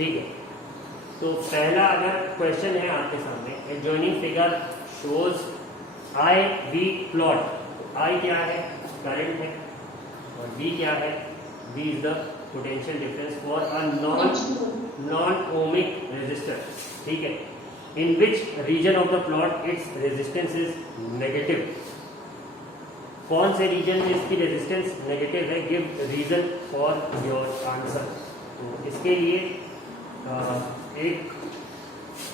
ठीक है, तो पहला अगर क्वेश्चन है आपके सामने, adjoining figure shows I V plot. I क्या है? करंट है, और वी क्या है? V is the potential difference for a non ohmic resistor. ठीक है, in which region of the plot its resistance is negative. कौन से रीजन में इसकी रेजिस्टेंस नेगेटिव है? Give reason for your answer. तो इसके लिए एक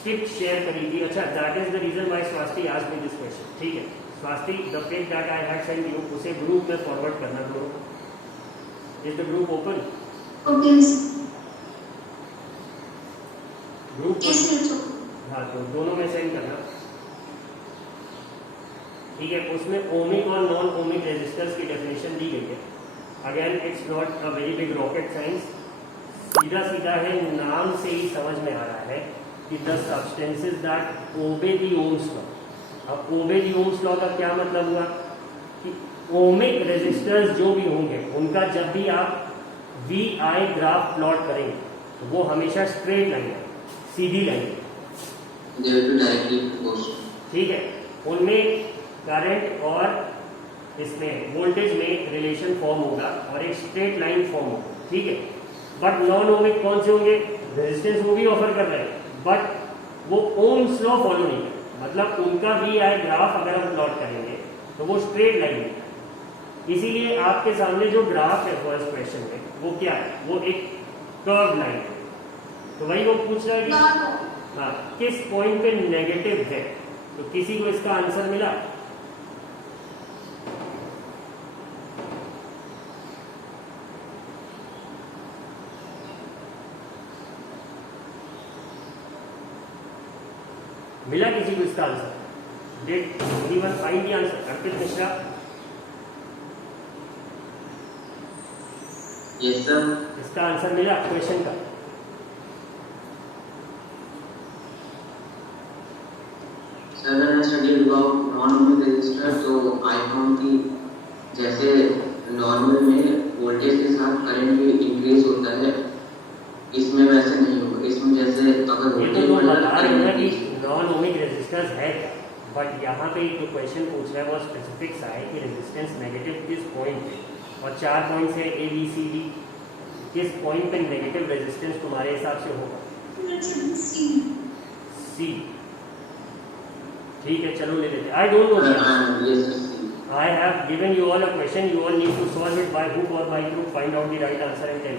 टिप शेयर करी थी। अच्छा, that is the reason why Swati asked me this question. ठीक है, Swati, the pic that I had send you, उसे ग्रुप में फॉरवर्ड करना दोनों। Is the group open? Okay group? हाँ, तो दोनों में सेंड करना। ठीक है, उसमें ओमिक और नॉन ओमिक रेजिस्टर्स की डेफिनेशन दी गई है। Again it's not a very big rocket science, सीधा सीधा है, नाम से ही समझ में आ रहा है कि the substances that obey the Ohm's law. अब ओबे द ओम्स लॉ का क्या मतलब हुआ कि ओमिक रेजिस्टर्स जो भी होंगे उनका जब भी आप वी आई ग्राफ प्लॉट करेंगे तो वो हमेशा स्ट्रेट लाइन है, सीधी लाइन है। ठीक है, उनमें करंट और इसमें वोल्टेज में रिलेशन फॉर्म होगा और एक स्ट्रेट लाइन फॉर्म होगा। ठीक है, बट नॉन ओमिक कौन से होंगे? रेजिस्टेंस वो भी ऑफर कर रहे हैं, बट वो ओम्स लॉ फॉलो नहीं है। मतलब उनका वी आई ग्राफ अगर हम प्लॉट करेंगे तो वो स्ट्रेट लाइन है। इसीलिए आपके सामने जो ग्राफ है फर्स्ट क्वेश्चन में वो क्या है? वो एक कर्व लाइन है। तो वही वो पूछ रहा है कि हाँ, किस पॉइंट पे नेगेटिव है। तो किसी को इसका आंसर मिला? मिला किसी को इसका answer? Did anyone find the answer? Arpit Mishra? Yes sir. इसका आंसर मिला क्वेश्चन का? सर मैंने स्टडी अबाउट नॉन-ओमिक रेजिस्टर, तो आई फाउंड कि जैसे नॉर्मल में वोल्टेज के साथ करंट भी इंक्रीज होता है, इसमें वैसे नहीं होगा। इसमें जैसे अगर वोल्टेज बता रहे हैं कि नॉन ओमिक रेजिस्टेंस है क्या, बट यहाँ पे जो क्वेश्चन पूछ रहा है वो स्पेसिफिक सा है कि रेजिस्टेंस नेगेटिव किस पॉइंट पे, और 4 पॉइंट्स है ए बी सी डी। किस पॉइंट पे नेगेटिव रेजिस्टेंस तुम्हारे हिसाब से होगा? सी। ठीक है, चलो ले लेते। I don't know, I have given you all a question, you all need to solve it by hook और by crook, find out the right answer and tell.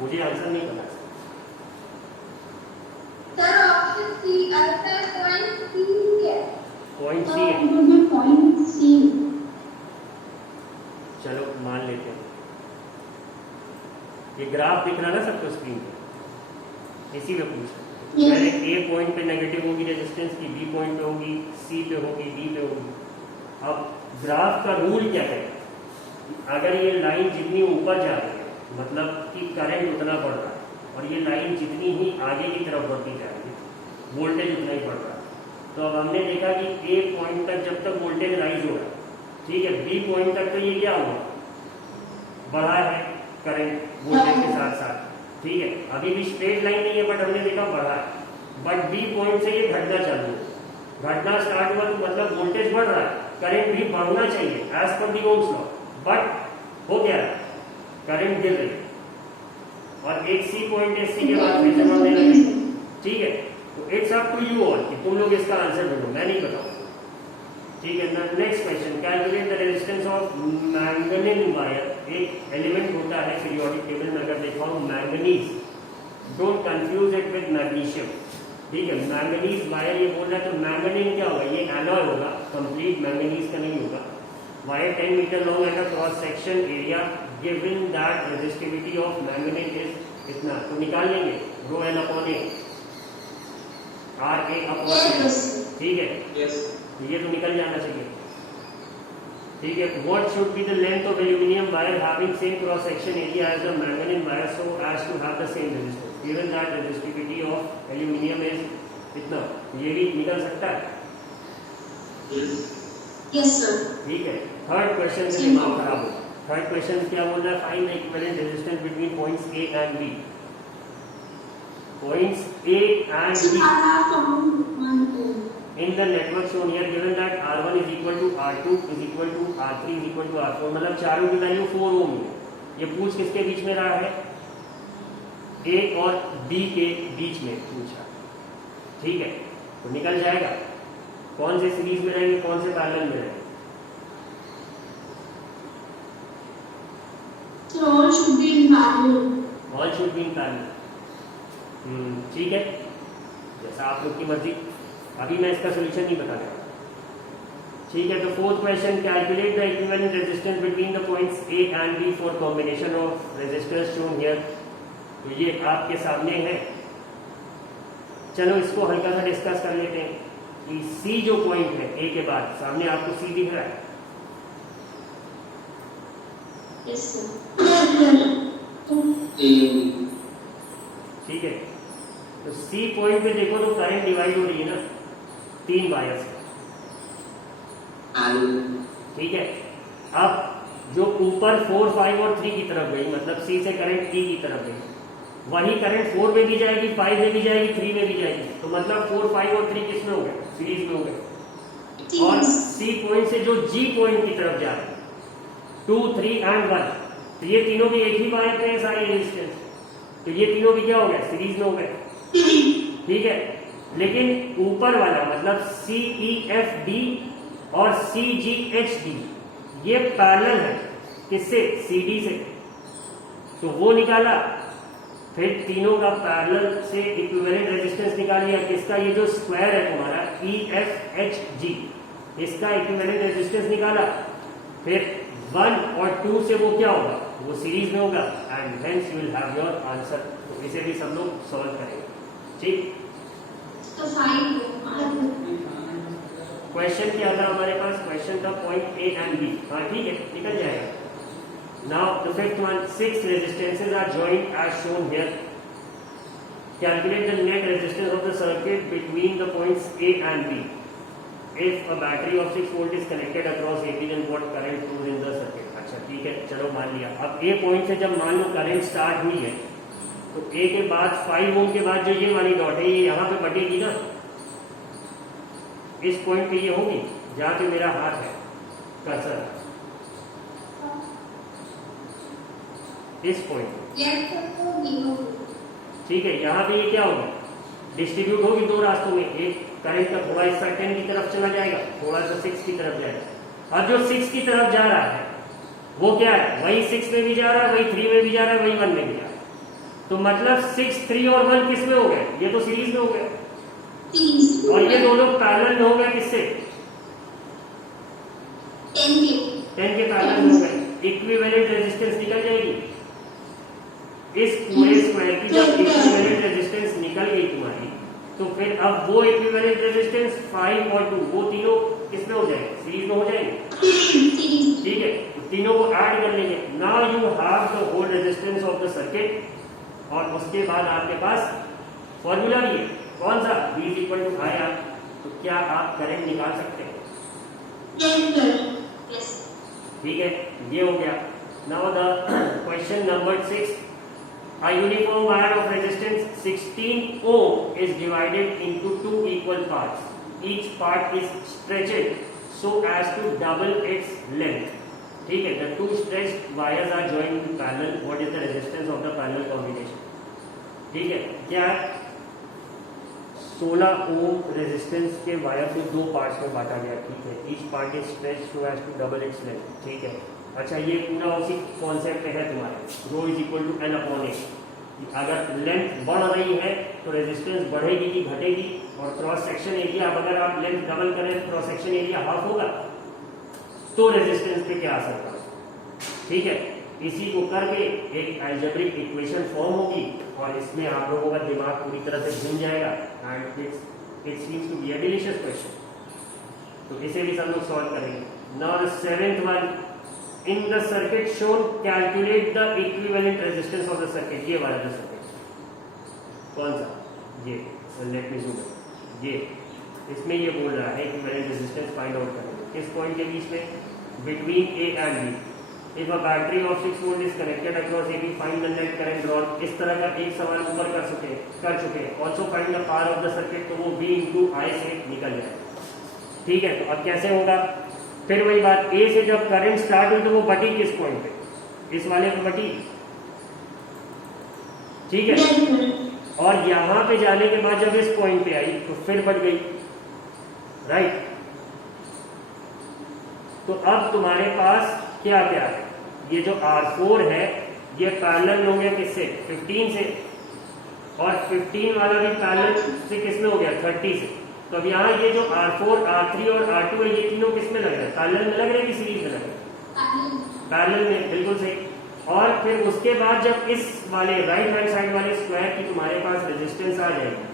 मुझे आंसर नहीं पता sir. Option C answer point C है। Point C है? Point C. चलो मान लेते हैं। ये ग्राफ दिख रहा ना सबको स्क्रीन पे, इसी में पूछ पहले ए पॉइंट पे नेगेटिव होगी रेजिस्टेंस की, बी पॉइंट पे होगी, सी पे होगी, डी पे होगी। अब ग्राफ का रूल क्या है? अगर ये लाइन जितनी ऊपर जा रही है मतलब कि करंट उतना बढ़ रहा है, और ये लाइन जितनी ही आगे की तरफ बढ़ती जाएगी वोल्टेज उतना ही बढ़ रहा है। तो अब हमने देखा कि ए पॉइंट तक जब तक वोल्टेज राइज हो रहा है, ठीक है, बी पॉइंट तक तो ये क्या हुआ? बढ़ा है करंट वोल्टेज के साथ साथ। ठीक है, अभी भी स्ट्रेट लाइन नहीं है बट हमने देखा बढ़ा है। बट बी पॉइंट से ये घटना चालू है, घटना स्टार्ट हुआ तो मतलब वोल्टेज बढ़ रहा है, करंट भी बढ़ना चाहिए as per the Ohm's law, but हो गया करंट गिर रही है। और एक सी पॉइंट है, सी के बाद फिर से बढ़ने लगी। ठीक है, तो it's up to you all कि तुम लोग इसका आंसर ढूंढो, मैं नहीं बताऊंगा। ठीक है, next question, calculate the resistance of manganese wire. एक एलिमेंट होता है पीरियोडिक टेबल में, अगर देखा हूँ manganese, don't confuse it with magnesium. ठीक है, मैंगनीज वायर ये बोल रहा है, तो मैंगनीज क्या होगा? ये एलॉय होगा, कंप्लीट मैंगनीज का नहीं होगा। Wire 10 metre long at a cross section area, given that resistivity of manganese is इतना, तो निकाल लेंगे rho N upon A, R A upon A. ठीक है, ये तो निकल जाना चाहिए। ठीक है, what should be the length of aluminium wire having same cross section area as the manganese wire so as to have the same resistance, given that resistivity of aluminium is इतना। ये भी निकल सकता है? Yes sir. ठीक है, third question से दिमाग खराब हो। थर्ड क्वेश्चन क्या बोल रहा है? Find the equivalent resistance between points A and B. points A and So B I have found 1 ohm. in the network shown here given that R1 is equal to R2 is equal to R3 is equal to R4, मतलब चारों की value 4 ओम है। ये पूछ किसके बीच में रहा है? A और B के बीच में पूछा, ठीक है। तो निकल जाएगा कौन से सीरीज में रहेंगे, कौन से पैरेलल में रहेंगे। So all should be in parallel. All should be in parallel, ठीक है, जैसा आप लोग की मर्जी। अभी मैं इसका सोल्यूशन नहीं बता रहा, ठीक है। तो fourth question, calculate the equivalent resistance between the points A and B for combination of resistors shown here. तो ये आपके सामने है। चलो इसको हल्का सा डिस्कस कर लेते हैं कि C जो पॉइंट है A के बाद, सामने आपको C दिख रहा है, Yes, sir. ठीक है। तो C पॉइंट पे देखो तो करंट डिवाइड हो रही है ना 3 वायर्स, ठीक है। अब जो ऊपर 4, 5 और 3 की तरफ गई, मतलब C से करंट E की तरफ गई, वही करंट 4 में भी जाएगी, 5 में भी जाएगी, 3 में भी जाएगी। तो मतलब 4, 5 और 3 किस में हो गए? सीरीज में हो गए। और C पॉइंट से जो G पॉइंट की तरफ जा रहा है 2, 3 एंड 1, तो ये तीनों भी एक ही वायर पे है सारी रेजिस्टेंस, तो ये तीनों भी क्या हो गए? सीरीज में हो गए, ठीक है। लेकिन ऊपर वाला मतलब CEFD और CGHD ये पैरेलल है किससे? CD से, तो वो निकाला। फिर तीनों का पैरेलल से इक्विवेलेंट रेजिस्टेंस निकाल लिया। किसका? ये जो स्क्वायर है तुम्हारा EFHG, इसका इक्विवेलेंट रेजिस्टेंस निकाला। फिर 1 और 2 से वो क्या होगा? वो सीरीज में होगा, and hence you will have your answer. तो इसे भी सब लोग सॉल्व करेंगे, ठीक। So 5 ohm. क्वेश्चन क्या था हमारे पास? क्वेश्चन था पॉइंट A एंड B, हाँ ठीक है, निकल जाएगा। Now the fifth one, 6 resistances are joined as shown here. Calculate the net resistance of the circuit between the points A and B if a battery of 6 volt is connected across AB, then what current flows in the circuit? अच्छा ठीक है, चलो मान लिया। अब A point से जब मान लो करंट स्टार्ट हुई है, तो A के बाद 5 ओम के बाद जो ये वाली डॉट है ये यहाँ पे बटेगी ना, इस पॉइंट पे ये होगी जहाँ पे मेरा हाथ है कर्सर, इस point, Yes, sir. So zero. ठीक है। यहाँ पे ये क्या होगी? डिस्ट्रीब्यूट होगी दो रास्तों में। एक करंट का थोड़ा हिस्सा 10 की तरफ चला जाएगा, थोड़ा सा 6 की तरफ जाएगा। अब जो 6 की तरफ जा रहा है वो क्या है? वही 6 में भी जा रहा है, वही 3 में भी जा रहा है, वही 1 में भी जा रहा है। तो मतलब 6, 3 और 1 किस में हो गए? ये तो सीरीज में हो गए, 3. और ये दोनों पैरेलल में हो गए। किससे? 10 के. 10 के पैरेलल में हो गए। इक्विवेलेंट रेजिस्टेंस निकल जाएगी। इस पूरे स्क्वायर की जब इक्विवेलेंट रेजिस्टेंस निकल गई तुम्हारी, तो फिर अब वो इक्विवेलेंट रेजिस्टेंस 5 और 2 वो तीनों किसमें हो जाएंगे? सीरीज में हो जाएंगे, Series. ठीक है। तो तीनों को ऐड कर लेंगे। Now you have the whole resistance of the circuit, और उसके बाद आपके पास फॉर्मूला भी है। कौन सा? V = IR। तो क्या आप करंट निकाल सकते हैं? Yes, sir. Yes. ठीक है, ये हो गया। Now the question number 6, a uniform wire of resistance 16 ohm is divided into 2 equal parts. Each part is stretched so as to double its length. ठीक है, the two stretched wires are joined in parallel. What is the resistance of the parallel combination? ठीक है, क्या 16 ohm resistance के wire को दो parts में बांटा गया, ठीक है। Each part is stretched so as to double its length, ठीक है। अच्छा, ये पूरा उसी कॉन्सेप्ट में है तुम्हारे, ρ = N/A। अगर लेंथ बढ़ रही है तो रेजिस्टेंस बढ़ेगी कि घटेगी, और क्रॉस सेक्शन एरिया, अब अगर आप लेंथ डबल करें तो क्रॉस सेक्शन एरिया हाफ होगा, तो रेजिस्टेंस पे क्या असर पड़ा, ठीक है। इसी को करके एक अलजेब्रिक इक्वेशन फॉर्म होगी, और इसमें आप लोगों का दिमाग पूरी तरह से घूम जाएगा, and it seems to be a delicious question. तो इसे भी सब लोग सॉल्व करेंगे। Now the 7th one, in the circuit shown calculate the equivalent resistance of the circuit। ये वाला जो सर्किट कौन सा? ये लेट मी जूम, ये इसमें ये बोल रहा है equivalent resistance फाइंड आउट करेंगे किस पॉइंट के बीच में? Between A and B। If a battery of 6 volt is connected across A B find the net current drop. इस तरह का एक सवाल ऊपर कर चुके also find the power of the circuit, तो वो V इंटू आई से निकल जाए। ठीक है, तो अब कैसे होगा, फिर वही बात, ए से जब करंट स्टार्ट हुई तो वो बटी किस पॉइंट पे, इस वाले पे बटी, ठीक है, और यहां पे जाने के बाद जब इस पॉइंट पे आई तो फिर बढ़ गई, राइट। तो अब तुम्हारे पास क्या क्या है, ये जो R4 है ये पैरेलल हो गया किससे, 15 से, और 15 वाला भी पैरेलल से किसमें हो गया, 30 से। तो अब यहाँ ये जो R4, R3 और R2 है ये तीनों किसमें लग रहे हैं, पैरेलल में लग रहे हैं कि सीरीज में लग रहे हैं, पैरेलल में, बिल्कुल सही। और फिर उसके बाद जब इस वाले राइट हैंड साइड वाले स्क्वायर की तुम्हारे पास रेजिस्टेंस आ जाएगी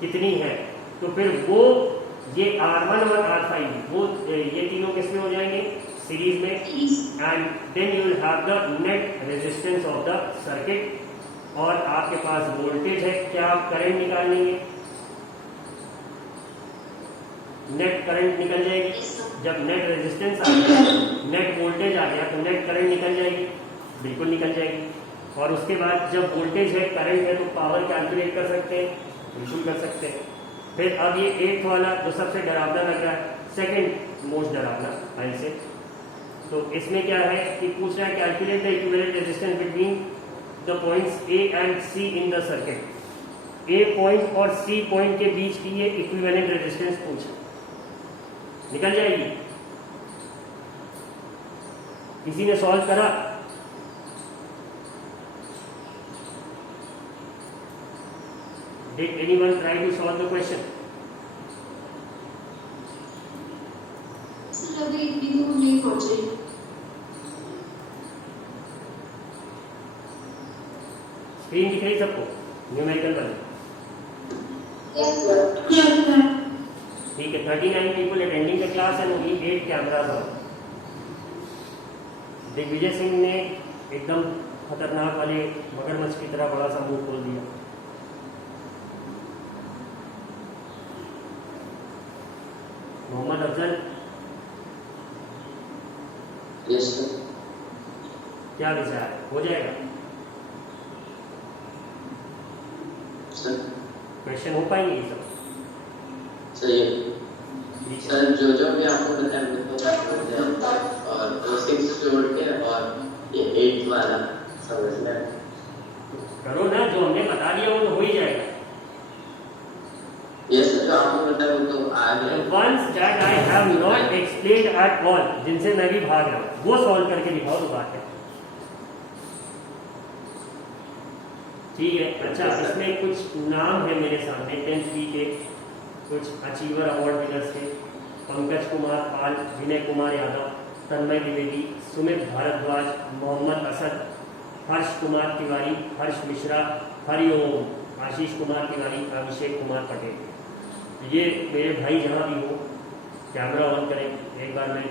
कितनी है, तो फिर वो ये R1 और R5 वो ये तीनों किसमें हो जाएंगे, सीरीज में, and then you will have the net resistance of the circuit. और आपके पास वोल्टेज है, क्या आप करंट निकाल लेंगे, नेट करंट निकल जाएगी। जब नेट रेजिस्टेंस आ गया, नेट वोल्टेज आ गया, तो नेट करंट निकल जाएगी, बिल्कुल निकल जाएगी। और उसके बाद जब वोल्टेज है, करंट है, तो पावर कैलकुलेट कर सकते हैं, बिल्कुल कर सकते हैं। फिर अब ये 8th वाला जो सबसे डरावना लग रहा है, सेकंड मोस्ट डरावना फाइल से, तो इसमें क्या है कि पूछ रहा है calculate the equivalent resistance between the points A and C in the circuit. A point और सी पॉइंट के बीच की ये इक्विवेलेंट रेजिस्टेंस पूछ, निकल जाएगी। किसी ने सॉल्व करा, Did anyone try to solve the question? Sir अभी न्यू नहीं पहुंचे। स्क्रीन दिख रही सबको, न्यूमेरिकल वाली? Yes sir. ठीक है, 39 people attending the class and only 8 cameras on. Digvijay Singh ने एकदम खतरनाक वाले मगरमच्छ की तरह बड़ा सा मुंह खोल दिया। Mohammad Afzal, yes sir. क्या विचार है, हो जाएगा सर? क्वेश्चन हो पाएंगे ये सब? सही सर, जो भी आपको बताया और 6 जोड़ के और ये 8 वाला समझना करो ना, जो हमने बता दिया वो तो हो ही जाएगा। यस सर, जो आपने बताया वो तो आ गया। Once that I have not explained at all, जिनसे मैं भी भाग रहा हूँ, वो सॉल्व करके दिखाओ तो बात है। ठीक है, अच्छा, इसमें कुछ नाम है मेरे सामने 10th B के, कुछ अचीवर अवार्ड विनर्स के, पंकज कुमार पाल, विनय कुमार यादव, तन्मय द्विवेदी, सुमित भारद्वाज, मोहम्मद असद, हर्ष कुमार तिवारी, हर्ष मिश्रा, हरिओम, आशीष कुमार तिवारी, अभिषेक कुमार पटेल। ये मेरे भाई जहाँ भी हो, कैमरा ऑन करें, एक बार मैं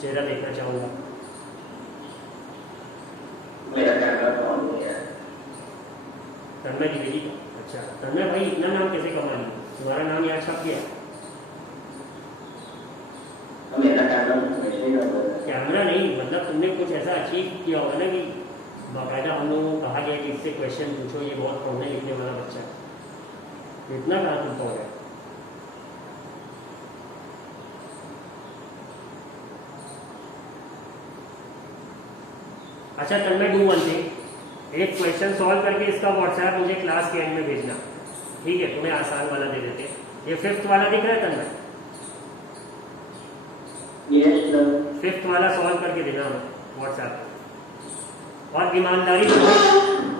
चेहरा देखना चाहूँगा। मेरा कैमरा ऑन हो गया। तन्मय द्विवेदी का, अच्छा तन्मय भाई इतना नाम कैसे कमा लिया, तुम्हारा नाम याद छप गया? मेरा कैमरा नहीं, मतलब तुमने कुछ ऐसा अचीव किया होगा ना कि बाकायदा हम लोगों को कहा गया कि इससे क्वेश्चन पूछो, ये बहुत पढ़ने लिखने वाला बच्चा है, इतना कहाँ तुम हो गया? अच्छा तन्मय, डू वन थिंग, एक क्वेश्चन सॉल्व करके इसका व्हाट्सएप मुझे क्लास के एंड में भेजना, ठीक है? तुम्हें आसान वाला दे देते हैं। ये 5th वाला दिख रहा है तन्मय? Yes sir. 5th वाला सॉल्व करके देना व्हाट्सएप पर, और ईमानदारी से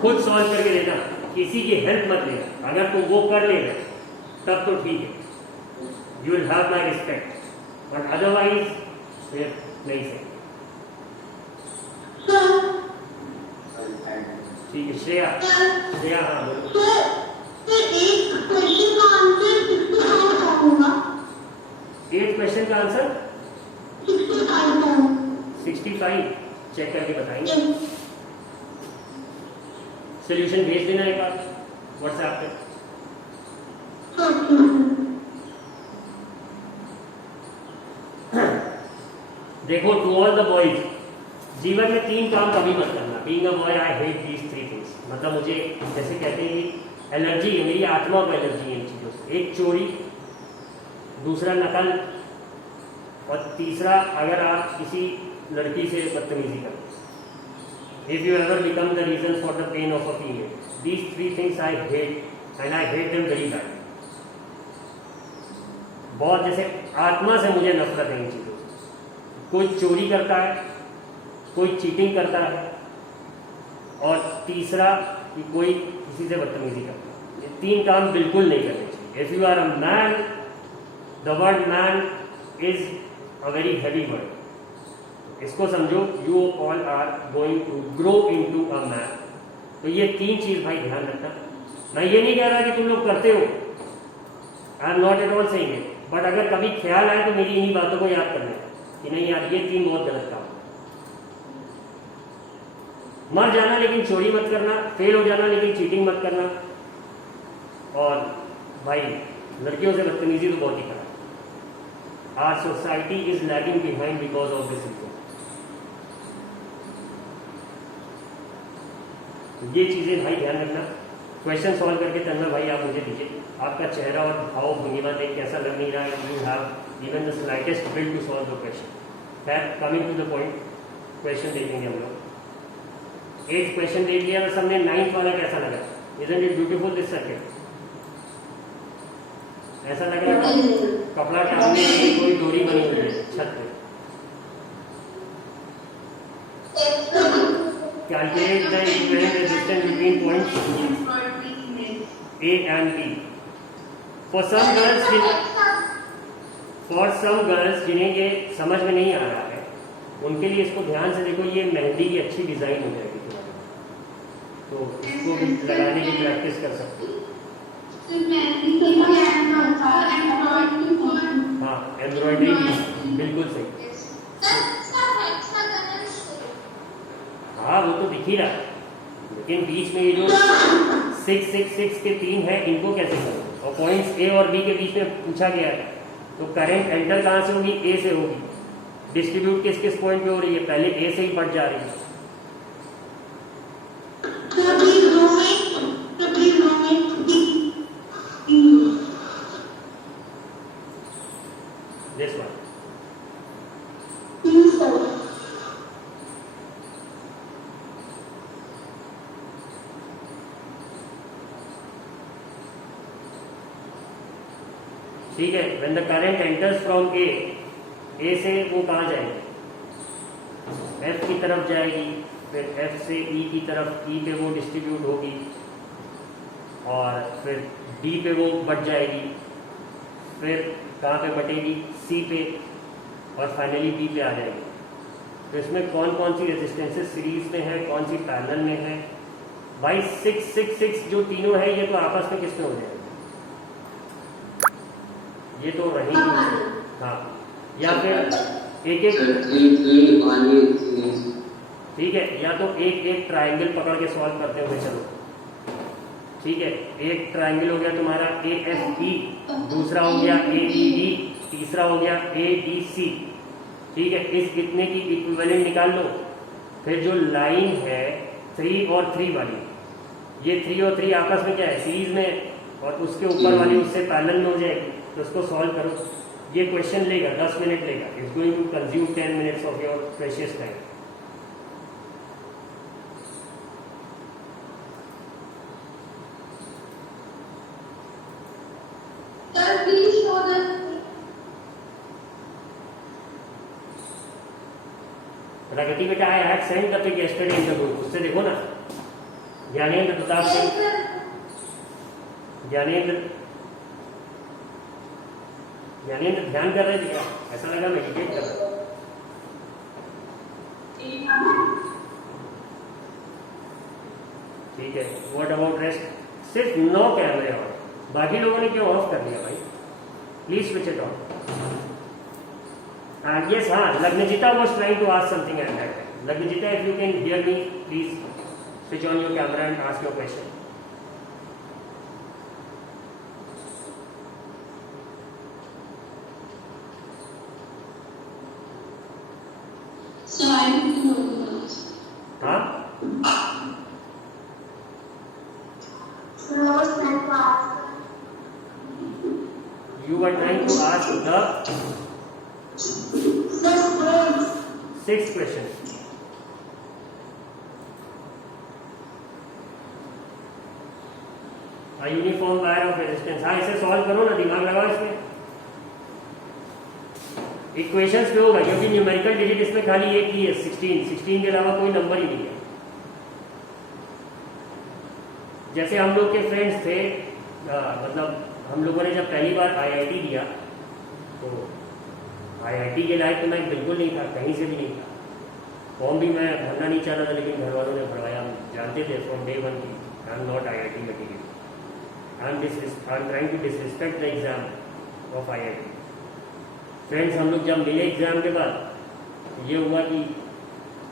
खुद सॉल्व करके देना, किसी की हेल्प मत लेना। अगर तुम वो कर लेना तब तो ठीक है, you will have my respect, but otherwise फिर नहीं से। ठीक है, श्रेया, श्रेया हाँ बोलो। एक क्वेश्चन का आंसर 65 होगा। 8 क्वेश्चन का आंसर 65 65 चेक करके बताएंगे। सोल्यूशन भेज देना एक बार व्हाट्सएप पे। देखो, टू ऑल द बॉयज, जीवन में 3 काम कभी मत करना। Being a boy I hate these 3 things, मतलब मुझे जैसे कहते हैं कि एलर्जी है, मेरी आत्मा को एलर्जी है इन चीज़ों से। एक चोरी, दूसरा नकल, और तीसरा अगर आप किसी लड़की से बदतमीजी करें। If you ever become the reason for the pain of a female, these 3 things I hate and I hate them very bad. बहुत जैसे आत्मा से मुझे नफरत है इन चीज़ों से। कोई चोरी करता है, कोई चीटिंग करता है, और तीसरा कि कोई किसी से बदतमीजी करता है। ये 3 काम बिल्कुल नहीं करने चाहिए। If you are a man, the word man is a very heavy word. इसको समझो, you all are going to grow into a man. तो ये 3 चीज भाई ध्यान रखना। मैं ये नहीं कह रहा कि तुम लोग करते हो, आई am not at all saying it, but अगर कभी ख्याल आए तो मेरी इन्हीं बातों को याद करना है कि नहीं यार ये 3 बहुत गलत काम। मर जाना लेकिन चोरी मत करना, फेल हो जाना लेकिन चीटिंग मत करना, और भाई लड़कियों से बदतमीजी तो बहुत ही खराब। Our society is lagging behind because of this reason. ये चीजें भाई ध्यान रखना। क्वेश्चन सॉल्व करके तन्मय भाई आप मुझे दीजिए, आपका चेहरा और भाव भंगिमा देख कैसा लग नहीं रहा है, you have even the slightest will to solve the question. खैर coming to the point, question देखेंगे हम लोग। 8 क्वेश्चन देख लिया और सबने 9th वाला कैसा लगा? Isn't it beautiful this circuit? ऐसा लग रहा है कपड़ा टांगने के लिए कोई डोरी बनी हुई है छत पे। Calculate the equivalent resistance between points A and B. For some girls जिन्हें ये समझ में नहीं आ रहा है, उनके लिए इसको ध्यान से देखो। ये मेहंदी की अच्छी डिजाइन हो जाएगी तुम्हारी, तो इसको भी लगाने की प्रैक्टिस कर सकते हो। हाँ, एम्ब्रॉयडरी बिल्कुल सही। हाँ वो तो दिख ही रहा है, लेकिन बीच में ये जो 6 6 6 के 3 है, इनको कैसे करोगे? और पॉइंट्स ए और बी के बीच में पूछा गया है, तो करंट एंटर कहाँ से होगी? ए से होगी। डिस्ट्रीब्यूट किस किस पॉइंट पे हो रही है? पहले ए से ही बढ़ जा रही है। This one. ठीक है, when the current enters from A से वो कहाँ जाएगी? F की तरफ जाएगी, फिर F से E की तरफ, E पे वो डिस्ट्रीब्यूट होगी, और फिर D पे वो बढ़ जाएगी, फिर कहाँ पे बटेगी? C पे, और फाइनली B पे आ जाएगी। तो इसमें कौन कौन सी रेजिस्टेंसेस सीरीज में है, कौन सी पैरेलल में है? भाई 6 6 6 जो तीनों है, ये तो आपस में किसमें हो जाएगा? ये तो रहेंगी। हाँ, या फिर एक एक, ठीक है, या तो एक एक ट्राइंगल पकड़ के सॉल्व करते हुए चलो। ठीक है, एक ट्राइंगल हो गया तुम्हारा AFE, दूसरा हो गया AED, तीसरा हो गया ABC। ठीक है, इस इतने की इक्विवेलेंट निकाल लो। फिर जो लाइन है 3 और 3 वाली, ये 3 और 3 आपस में क्या है? सीरीज में, और उसके ऊपर वाली उससे पैरेलल में हो जाएगी। तो उसको सॉल्व करो। ये क्वेश्चन लेगा 10 मिनट लेगा। It's going to consume 10 minutes of your precious time. Pragati बेटा, I have send the pic yesterday in the group, उससे देखो ना। ज्ञानेंद्र प्रताप सिंह, ज्ञानेंद्र ध्यान कर रहे थे क्या? ऐसा लगा मेडिटेट कर रहे। ठीक है, व्हाट अबाउट रेस्ट? सिर्फ 9 कैमरे और, बाकी लोगों ने क्यों ऑफ कर दिया भाई? Please switch it on. Yes, हाँ, Lagnajita was trying to ask something at that time. Lagnajita, if you can hear me, please switch on your camera and ask your question. So I don't know. You were trying to ask the sixth question. A uniform wire of resistance. हाँ इसे solve करो ना, दिमाग लगाओ इसमें. Equations पे होगा क्योंकि न्यूमेरिकल डिजिट इसमें खाली एक ही है 16 के अलावा कोई नंबर ही नहीं है. जैसे हम लोग के फ्रेंड्स थे, मतलब हम लोगों ने जब पहली बार आईआईटी दिया तो आईआईटी के लायक तो मैं बिल्कुल नहीं था, कहीं से भी नहीं था. फॉर्म भी मैं भरना नहीं चाहता था लेकिन घर वालों ने भरवाया. हम जानते थे फ्रॉम डे वन की I am not IIT material. I am trying to disrespect the exam of IIT. Friends हम लोग जब मिले एग्जाम के बाद ये हुआ कि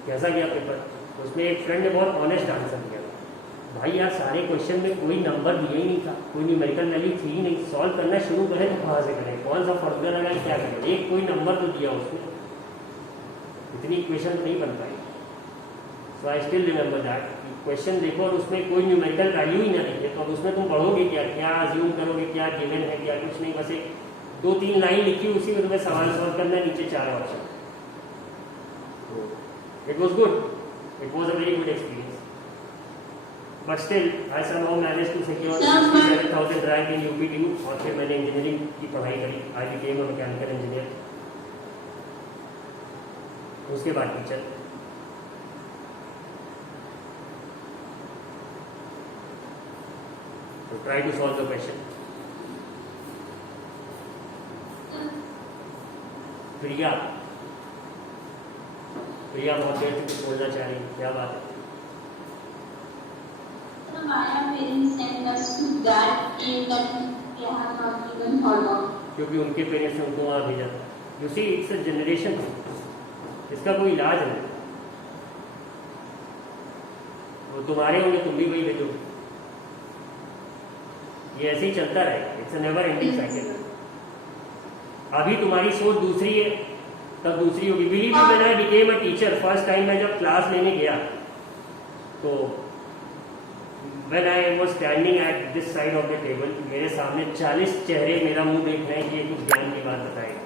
कैसा गया पेपर. उसमें एक फ्रेंड ने बहुत ऑनेस्ट आंसर दिया. भाई यार सारे क्वेश्चन में कोई नंबर दिया ही नहीं था, कोई न्यूमेरिकल वैल्यू थी ही नहीं. सॉल्व करना शुरू करें तो कहाँ से करें, कौन सा फॉर्मूला लगाए, क्या करें. एक कोई नंबर तो दिया उसने, इतनी इक्वेशन नहीं बन पाई. So I still remember that. Question देखो और उसमें कोई न्यूमेरिकल वैल्यू ही ना लिखे तो अब उसमें तुम पढ़ोगे क्या, क्या अज्यूम करोगे, क्या गिवन है, क्या कुछ नहीं. बस एक 2-3 लाइन लिखी, उसी में तुम्हें सवाल सॉल्व करना है, नीचे 4 option. It was good, it was a very good experience. But still I somehow managed to secure 67,000 rank in UPTU. और फिर मैंने इंजीनियरिंग की पढ़ाई करी. I became a mechanical engineer. उसके बाद टीचर. तो try to solve the question. Priya बहुत देर से कुछ बोलना चाह रही है, क्या बात है? क्योंकि उनके पेरेंट्स ने उनको वहाँ भेजा था. You see it's a generation, इसका कोई इलाज नहीं. वो तुम्हारे होंगे, तुम भी वही भेजो. ये ऐसे ही चलता रहेगा. It's a never ending cycle. अभी तुम्हारी सोच दूसरी है, तब दूसरी होगी. Believe me, when I became a teacher, first time मैं जब क्लास लेने गया तो when I was standing at this side of the table, मेरे सामने 40 चेहरे मेरा मुंह देख रहे हैं कि ये कुछ ज्ञान की बात बताएगा.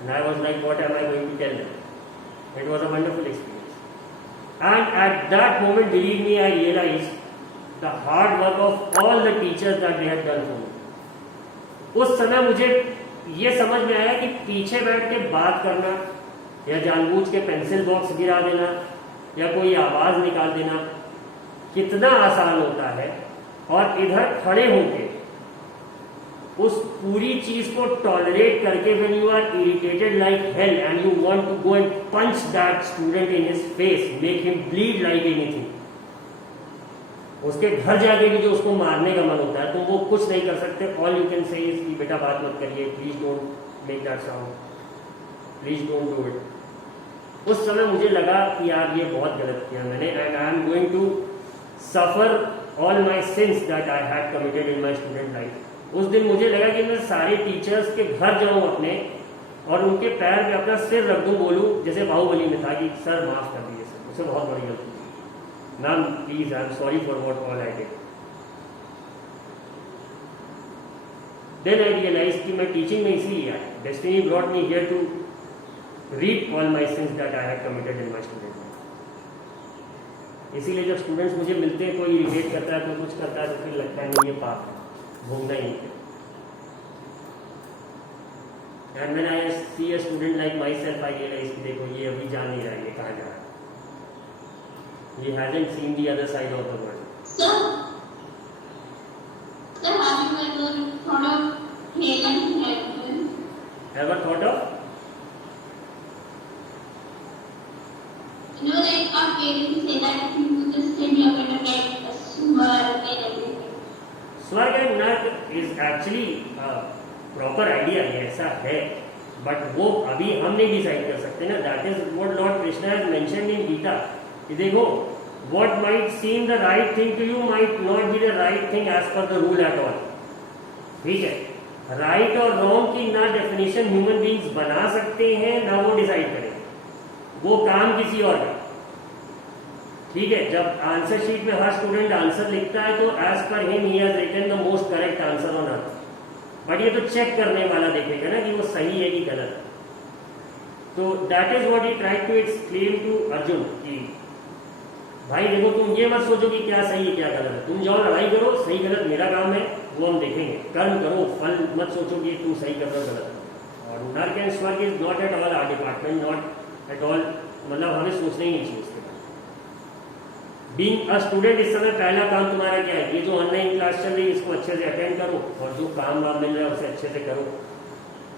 And I was like what am I going to tell them. It was a wonderful experience. And at that moment, believe me, I realised the hard work of all the teachers that they had done for me. उस समय मुझे ये समझ में आया कि पीछे बैठ के बात करना या जानबूझ के पेंसिल बॉक्स गिरा देना या कोई आवाज निकाल देना कितना आसान होता है, और इधर खड़े होके उस पूरी चीज को टॉलरेट करके when you are irritated like hell and you want to go and punch that student in his face, make him bleed like anything. उसके घर जाके भी जो उसको मारने का मन होता है, तुम वो कुछ नहीं कर सकते. All you can say is कि बेटा बात मत करिए, please don't make that sound, please don't do it. उस समय मुझे लगा कि यार ये बहुत गलत किया मैंने, and I am going to suffer all my sins that I had committed in my student life. उस दिन मुझे लगा कि मैं सारे टीचर्स के घर जाऊं अपने और उनके पैर पे अपना सिर रख दूं, बोलूं जैसे बाहुबली में था कि सर माफ कर दीजिए सर, मुझसे बहुत बड़ी गलती, ma'am please I am sorry for what all I did. Then I realise कि मैं टीचिंग में इसलिए आया. Destiny brought me here to read all my sins that I had committed in my student. इसीलिए जब स्टूडेंट्स मुझे मिलते हैं, कोई इरिटेट करता है, कोई कुछ करता है, तो फिर लगता है नहीं ये पाप है, भोगना ही है. And when I see a student like myself, I realise कि देखो ये अभी जान नहीं रहा है, ये कहाँ जा रहा है. He hasn't seen the other side of the world. Sir, have you ever thought of failing heaven? Ever thought of? You know, like our parents say that if you do this thing, you're going to get a swarg and everything. Swarg and Nark is actually a proper idea, ऐसा है, but वो अभी हम नहीं decide कर सकते ना. That is what Lord Krishna has mentioned in Gita. देखो, what might seem the right thing to you might not be the right thing as per the rule at all. ठीक है, राइट और wrong की ना definition human beings बना सकते हैं, ना वो डिसाइड करें. वो काम किसी और का. ठीक है, जब आंसर शीट में हर स्टूडेंट आंसर लिखता है तो as per him he has written the most correct answer on earth. But ये तो चेक करने वाला देखेगा ना कि वो सही है कि गलत है। तो that is what he tried to explain to Arjun कि भाई देखो, तुम ये मत सोचो कि क्या सही है क्या गलत है, तुम जाओ लड़ाई करो, सही गलत मेरा काम है, वो हम देखेंगे, कर्म करो, फल मत सोचो कि तुम सही कर रहे हो गलत है। और नर्क एंड स्वर्ग is not at all our department, not at all, मतलब हमें सोचना ही नहीं चाहिए इसके बारे में। बीइंग अ स्टूडेंट, इस समय पहला काम तुम्हारा क्या है? ये जो ऑनलाइन क्लास चल रही है इसको अच्छे से अटेंड करो, और जो काम वाम मिल रहा है उसे अच्छे से करो,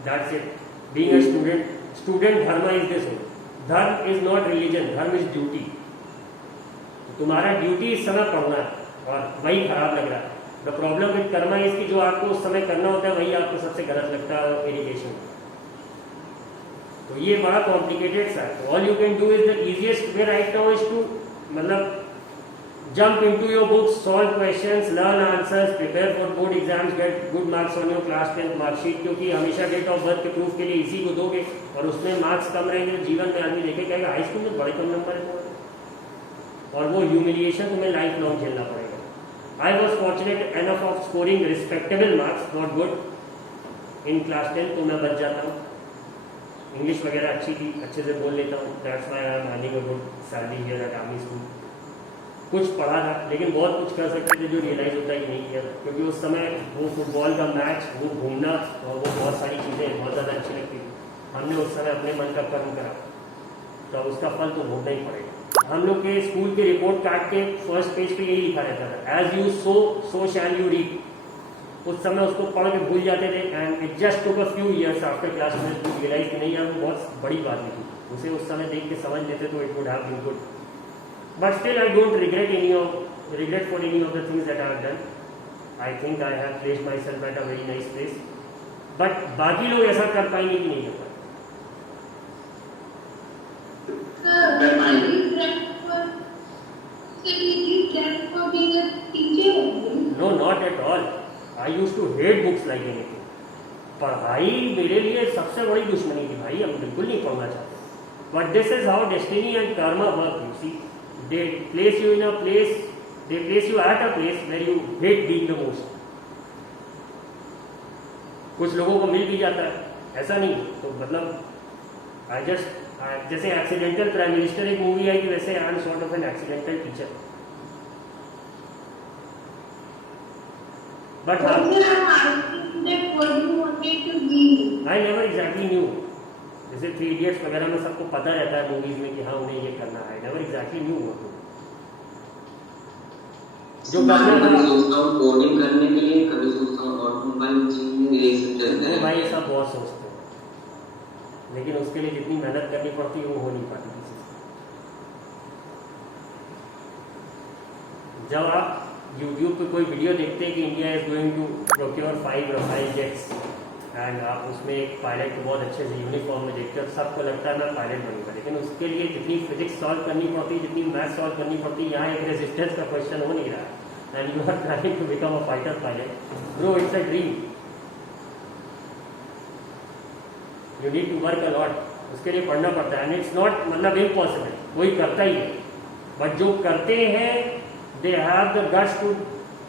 that's it. Being a student, student धर्म इज दिस, धर्म इज नॉट रिलीजन, धर्म इज ड्यूटी। तुम्हारा ड्यूटी इस समय पढ़ना है, और वही खराब लग रहा है। The problem with Karma is कि जो आपको उस समय करना होता है वही आपको सबसे गलत लगता है, इरिगेशन। तो ये बड़ा कॉम्प्लिकेटेड सा है। All you can do is the easiest way right now is to, मतलब jump into your books, solve questions, learn answers, prepare for board exams, get good marks on your class 10th marksheet. क्योंकि हमेशा date of birth के proof के लिए इसी को दोगे और उसमें मार्क्स कम रहेंगे, जीवन में आदमी देखे कहेगा हाई स्कूल में बड़े कम नंबर है, और वो ह्यूमिलिएशन तुम्हें लाइफ लॉन्ग झेलना पड़ेगा। I was fortunate enough of scoring respectable marks, not good, in class 10, तो मैं बच जाता हूँ। इंग्लिश वगैरह अच्छी थी, अच्छे से बोल लेता हूँ, that's why I am earning a good salary here eight army school. कुछ पढ़ा था, लेकिन बहुत कुछ कर सकते थे जो रियलाइज होता ही नहीं किया, क्योंकि उस समय वो फुटबॉल का मैच, वो घूमना और वो बहुत सारी चीज़ें बहुत ज़्यादा अच्छी लगती थी। हमने उस समय अपने मन का कर्म करा, तो उसका फल तो भोगना ही पड़ेगा। हम लोग के स्कूल के रिपोर्ट कार्ड के फर्स्ट पेज पे यही लिखा रहता था, as you sow so shall you reap. उस समय उसको पढ़ के भूल जाते थे, and it just took a few years after class में रियलाइज कि नहीं यार वो बहुत बड़ी बात लिखी, उसे उस समय देख के समझ लेते तो it would have been good. But still I don't regret for any of the things that I have done. I think I have placed myself at a very nice place, but बाकी लोग ऐसा कर पाएंगे कि नहीं कर पाएंगे। No, not at all. I used to hate books like anything. पढ़ाई मेरे लिए सबसे बड़ी दुश्मनी थी भाई, हम बिल्कुल नहीं पढ़ना चाहते। But this is how destiny and karma work. You see, they place you in a place, they place you at a place where you hate being the most. कुछ लोगों को मिल भी जाता है, ऐसा नहीं, तो मतलब I just जैसे एक्सीडेंटल प्राइम मिनिस्टर एक मूवी आई थी, वैसे I am sort of an accidental teacher. But I never exactly new. जैसे 3 Idiots वगैरह में सबको पता रहता है मूवीज में कि हाँ उन्हें ये करना है, नेवर एग्जैक्टली न्यू वो जो करना था। सोचता हूँ कोडिंग करने के लिए, कभी सोचता हूँ ऑटोमोबाइल इंजीनियरिंग चलता है। भाई ऐसा बहुत सोचते हैं, लेकिन उसके लिए जितनी मेहनत करनी पड़ती है वो हो नहीं पाती किसी से। जब आप YouTube पे कोई वीडियो देखते हैं कि India is going to procure 5 Rafale jets, and आप उसमें एक पायलट को बहुत अच्छे से यूनिफॉर्म में देखते हो, सबको लगता है मैं पायलट बनूंगा, लेकिन उसके लिए जितनी फिजिक्स सॉल्व करनी पड़ती है, जितनी मैथ सॉल्व करनी पड़ती है, यहाँ एक रेजिस्टेंस का क्वेश्चन हो नहीं रहा, and you are trying to become a fighter pilot. Bro, it's a dream, you need to work a lot, उसके लिए पढ़ना पड़ता है, एंड इट्स नॉट मतलब इम्पॉसिबल, कोई करता ही है, बट जो करते हैं they have the guts to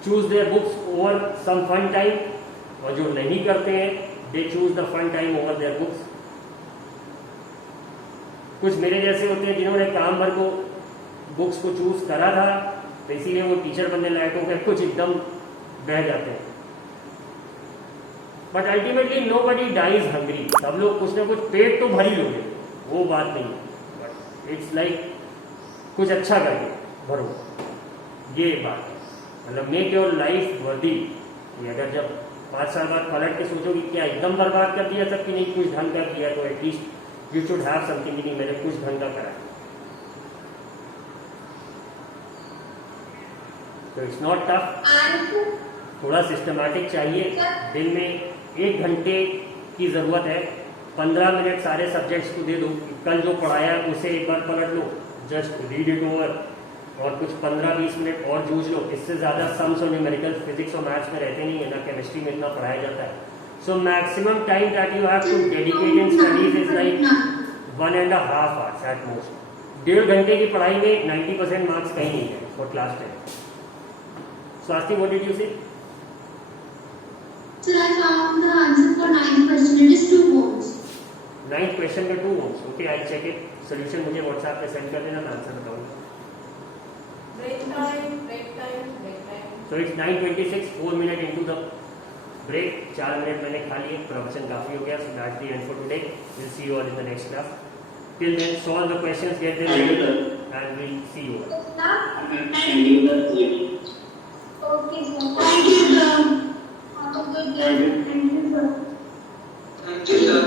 choose their books over some fun time, और जो नहीं करते हैं they choose the fun time over their books. कुछ मेरे जैसे होते हैं जिन्होंने काम भर को बुक्स को चूज करा था, तो इसीलिए वो टीचर बनने लायक हो गए, कुछ एकदम बह जाते हैं। But ultimately nobody dies hungry, सब लोग कुछ ना कुछ पेट तो भर ही लोगे, वो बात नहीं, बट इट्स लाइक कुछ अच्छा करके भरो, ये बात है। मतलब मेक योर लाइफ वर्दी। अगर जब 5 साल बाद पलट के सोचो कि क्या एकदम बर्बाद कर दिया सब कि नहीं, कुछ ढंग का किया, तो at least you should have something कि नहीं मैंने कुछ ढंग का करा। तो इट्स नॉट टफ, थोड़ा सिस्टमैटिक चाहिए। दिन में 1 घंटे की ज़रूरत है, 15 मिनट सारे सब्जेक्ट्स को दे दो, कल जो पढ़ाया उसे एक बार पलट लो, जस्ट रीड इट ओवर, और कुछ 15-20 मिनट और जूझ लो। इससे ज़्यादा सम्स और न्यूमेरिकल फिजिक्स और मैथ्स में रहते नहीं है, ना केमिस्ट्री में इतना पढ़ाया जाता है। So maximum time that you have to dedicate in studies is like 1.5 hours at most. 1.5 घंटे की पढ़ाई में 90% मार्क्स कहीं नहीं है फॉर क्लास 10। स्वास्थ्य, व्हाट डिड यू से? Sir, I found the answer for 9th question. It is 2 ohms. 9th question का 2 ohms. Okay, I check it. Solution मुझे व्हाट्सएप पे सेंड कर देना, मैं आंसर बताऊंगा. Break time. So it's 9:26, 4 minutes into the break. 4 minute मैंने खा लिए. प्रोफेशन काफी हो गया. So that's the end for today. We'll see you all in the next class. Till then, solve the questions, get them ready, and we'll see you all. Okay, sir. Thank you, sir. Have a good day. Thank you, sir. Thank you, sir.